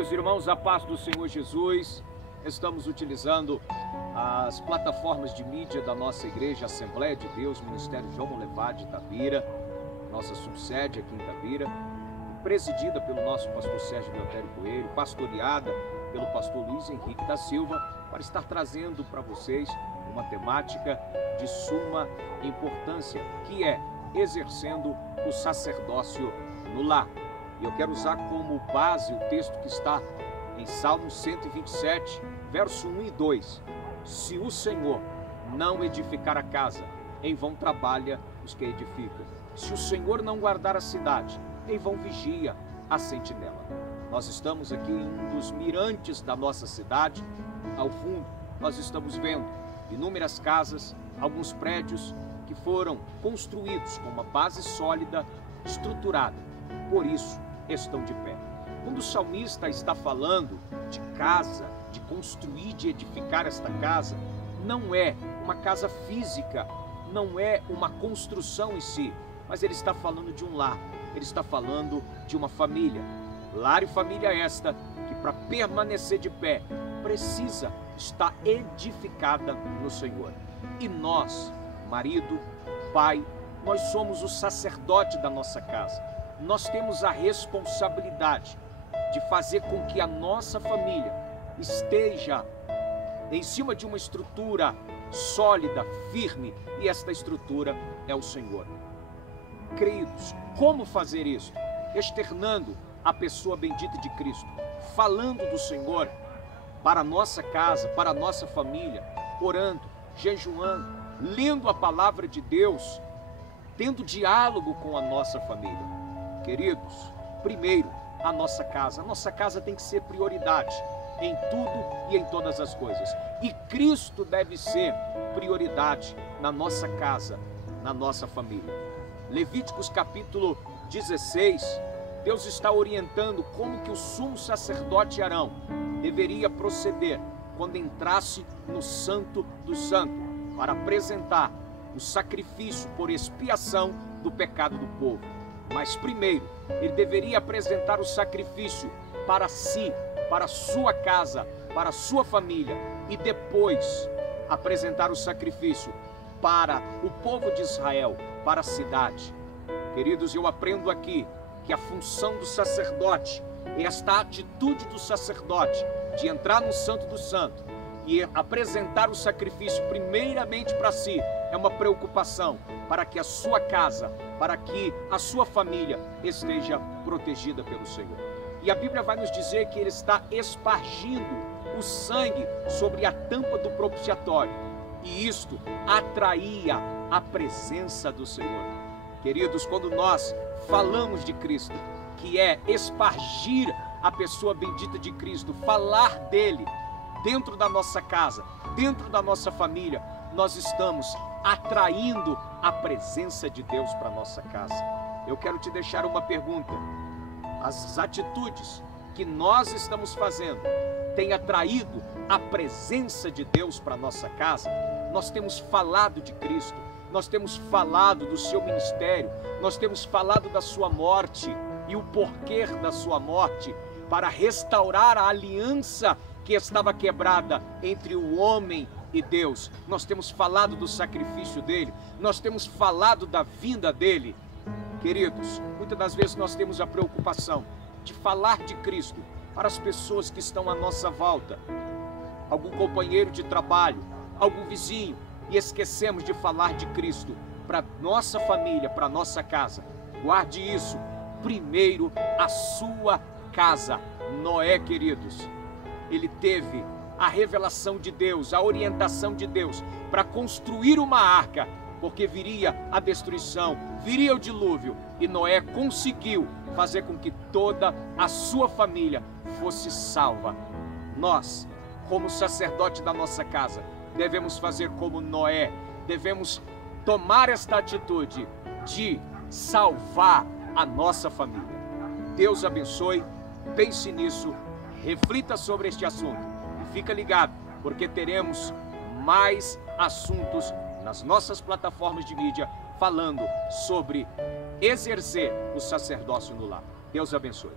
meus irmãos, a paz do Senhor Jesus. Estamos utilizando as plataformas de mídia da nossa igreja, Assembleia de Deus, Ministério João Molevade de Itabira, nossa subsede aqui em Itabira, presidida pelo nosso pastor Sérgio Leotério Coelho, pastoreada pelo pastor Luiz Henrique da Silva, para estar trazendo para vocês uma temática de suma importância, que é exercendo o sacerdócio no lar. E eu quero usar como base o texto que está em Salmo 127, verso 1 e 2. Se o Senhor não edificar a casa, em vão trabalha os que edificam. Se o Senhor não guardar a cidade, em vão vigia a sentinela. Nós estamos aqui em um dos mirantes da nossa cidade. Ao fundo, nós estamos vendo inúmeras casas, alguns prédios que foram construídos com uma base sólida, estruturada. Por isso, estão de pé. Quando o salmista está falando de casa, de construir, de edificar esta casa, não é uma casa física, não é uma construção em si, mas ele está falando de um lar, ele está falando de uma família. Lar e família esta que, para permanecer de pé, precisa estar edificada no Senhor. E nós, marido, pai, nós somos o sacerdote da nossa casa. Nós temos a responsabilidade de fazer com que a nossa família esteja em cima de uma estrutura sólida, firme, e esta estrutura é o Senhor. Queridos, como fazer isso? Externando a pessoa bendita de Cristo, falando do Senhor para a nossa casa, para a nossa família, orando, jejuando, lendo a palavra de Deus, tendo diálogo com a nossa família. Queridos, primeiro, a nossa casa tem que ser prioridade em tudo e em todas as coisas. E Cristo deve ser prioridade na nossa casa, na nossa família. Levíticos capítulo 16, Deus está orientando como que o sumo sacerdote Arão deveria proceder quando entrasse no Santo do Santo, para apresentar o sacrifício por expiação do pecado do povo. Mas primeiro, ele deveria apresentar o sacrifício para si, para a sua casa, para a sua família, e depois apresentar o sacrifício para o povo de Israel, para a cidade. Queridos, eu aprendo aqui que a função do sacerdote, esta atitude do sacerdote de entrar no Santo do Santo e apresentar o sacrifício primeiramente para si, é uma preocupação para que a sua casa, para que a sua família esteja protegida pelo Senhor. E a Bíblia vai nos dizer que ele está espargindo o sangue sobre a tampa do propiciatório, e isto atraía a presença do Senhor. Queridos, quando nós falamos de Cristo, que é espargir a pessoa bendita de Cristo, falar dele dentro da nossa casa, dentro da nossa família, nós estamos atraindo a presença de Deus para a nossa casa. Eu quero te deixar uma pergunta: as atitudes que nós estamos fazendo têm atraído a presença de Deus para a nossa casa? Nós temos falado de Cristo, nós temos falado do seu ministério, nós temos falado da sua morte e o porquê da sua morte, para restaurar a aliança que estava quebrada entre o homem e Deus. Nós temos falado do sacrifício dele, nós temos falado da vinda dele. Queridos, muitas das vezes nós temos a preocupação de falar de Cristo para as pessoas que estão à nossa volta, algum companheiro de trabalho, algum vizinho, e esquecemos de falar de Cristo para nossa família, para nossa casa. Guarde isso, primeiro a sua casa. Noé, queridos, ele teve a revelação de Deus, a orientação de Deus para construir uma arca, porque viria a destruição, viria o dilúvio, e Noé conseguiu fazer com que toda a sua família fosse salva. Nós, como sacerdote da nossa casa, devemos fazer como Noé, devemos tomar esta atitude de salvar a nossa família. Deus abençoe, pense nisso, reflita sobre este assunto. Fica ligado, porque teremos mais assuntos nas nossas plataformas de mídia falando sobre exercer o sacerdócio no lar. Deus abençoe.